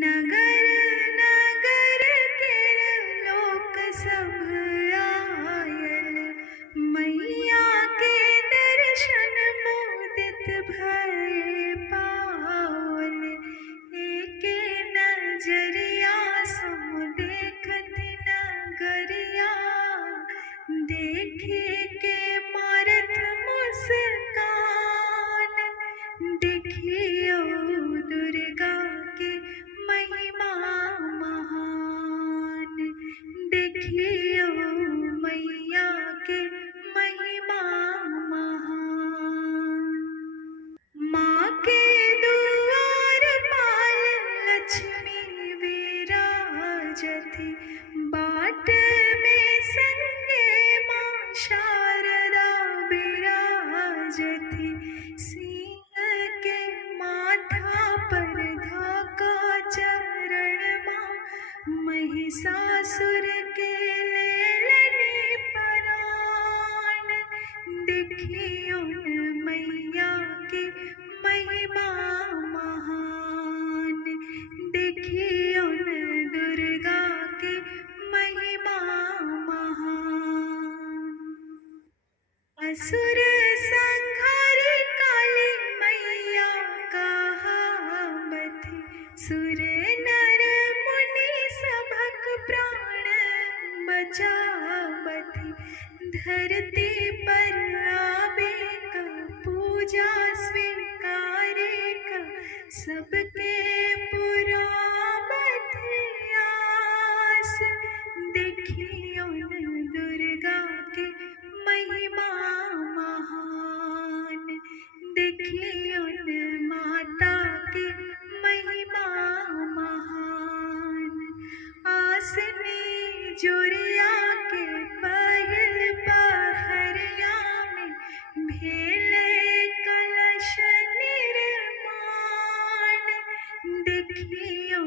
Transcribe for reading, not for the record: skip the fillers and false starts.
नगर नगर के लोक सब आयल, मैया के दर्शन मोदित भय पावल। एके नजरिया सम देखत नगरिया, देखे के मारत मुस्कान। देखियो दुर्गा के महिमा महान, देखियो मैया के महिमा महान। माँ के दुआर पाल लक्ष्मी विराजती, बाट में संगे माँ शारदा विराजती। सिंह के माथा पर धाका चरण माँ, महिषासुर के लेलनी परान। देखियो मैया के महिमा महान, देखियो दुर्गा के महिमा महान। असुर संहारी काली मैया कहावती, सुर नर मुनि सभक प्राण बचावती। धरती पर आवे का पूजा स्वीकारे का, सबके पुरावत आस। देखियो दुर्गा के महिमा महान, देखियो माता के महिमा महान। आसनी जोरिया के पहल पहरिया में, भेले कलश निर्माण। देखियो